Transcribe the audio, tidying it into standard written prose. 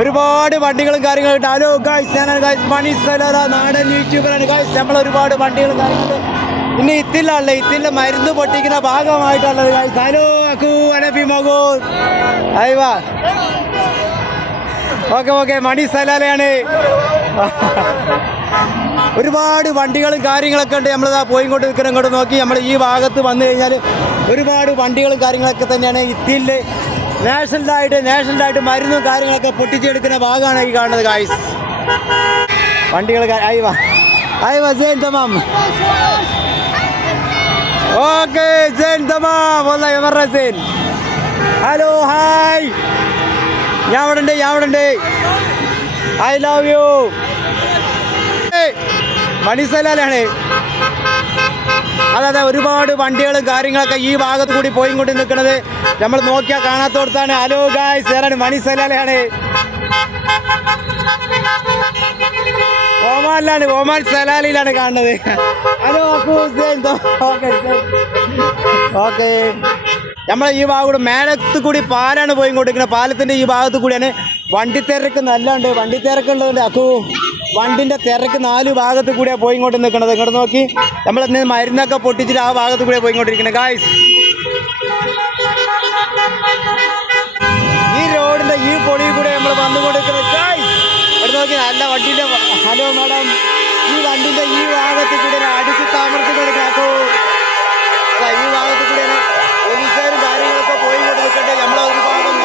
ഒരുപാട് വണ്ടികളും കാര്യങ്ങളും. ഹലോ ഗായ്സ്, ഞാനാണ് ഗായ്സ് മണി സലാല, നാടൻ യൂട്യൂബറാണ് ഗായ്സ്. നമ്മൾ ഒരുപാട് വണ്ടികളും കാര്യങ്ങളും ഇന്ന് ഇത്തിലുള്ള മരുന്ന് പൊട്ടിക്കുന്ന ഭാഗമായിട്ടുള്ളത് ഗായ്സ്. ഹലോ അക്കു അനഫി മകൂ അയവാ. ഓക്കെ മണി സലാലയാണ്. ഒരുപാട് വണ്ടികളും കാര്യങ്ങളൊക്കെ ഉണ്ട്. നമ്മളിതാ പോയിക്കൊണ്ട് നിൽക്കണം. ഇങ്ങോട്ട് നോക്കി നമ്മൾ ഈ ഭാഗത്ത് വന്നു കഴിഞ്ഞാൽ ഒരുപാട് വണ്ടികളും കാര്യങ്ങളൊക്കെ തന്നെയാണ്. ഇത്തിയിൽ നാഷണലായിട്ട് മരുന്നും കാര്യങ്ങളൊക്കെ പൊട്ടിച്ചെടുക്കുന്ന ഭാഗമാണ് ഈ കാണുന്നത് ഗായ്സ്. വണ്ടികൾ അയവാ ജെയിൻ തമാം. ഓക്കെ ജെയിൻ തമാം. ഹലോ ഹായ്, ഞാൻ അവിടെ ഉണ്ട്. I love you. മണി സലാലാണ്. അതെ ഒരുപാട് വണ്ടികളും കാര്യങ്ങളൊക്കെ ഈ ഭാഗത്ത് കൂടി പോയിക്കൊണ്ട് നിൽക്കുന്നത് നമ്മൾ നോക്കിയാൽ കാണാത്തോടത്താണ്. ഹലോ ഗായ്സ്, ആരാണ്? മണി സലാലയാണ്. ഒമാൻ സലാലിലാണ് കാണുന്നത്. ഹലോ ഓക്കെ നമ്മൾ ഈ ഭാഗത്ത് മേലത്ത് കൂടി പാലാണ് പോയിക്കൊണ്ടിരിക്കുന്നത്. പാലത്തിൻ്റെ ഈ ഭാഗത്ത് കൂടിയാണ്. വണ്ടി തിരക്ക് നല്ലുണ്ട്. വണ്ടി തിരക്കുള്ളതുകൊണ്ട് അക്കു വണ്ടിൻ്റെ തിരക്ക് 4 ഭാഗത്ത് കൂടിയാണ് പോയിക്കൊണ്ട് നിൽക്കുന്നത്. ഇങ്ങോട്ട് നോക്കി നമ്മൾ മരുന്നൊക്കെ പൊട്ടിച്ചിട്ട് ആ ഭാഗത്ത് കൂടെ പോയിക്കൊണ്ടിരിക്കുന്നത് ഗായ്സ്. ഈ റോഡിൻ്റെ ഈ പൊടിയിൽ കൂടെ നമ്മൾ വന്നുകൊണ്ടിരിക്കുന്നത് ഗായ്സ്. ഇവിടെ നോക്കി നല്ല വണ്ടിൻ്റെ. ഹലോ മാഡം, ഈ വണ്ടിൻ്റെ ഈ ഭാഗത്ത് കൂടെ അടിച്ച് താമരത്തിൽ കൊടുക്കാക്കൂ. ഈ ഭാഗത്ത് കൂടെയാണ് പോലീസുകാരും കാര്യങ്ങളൊക്കെ പോയിക്കൊണ്ട് നിൽക്കട്ടെ. നമ്മളെ ഒരു ഭാഗം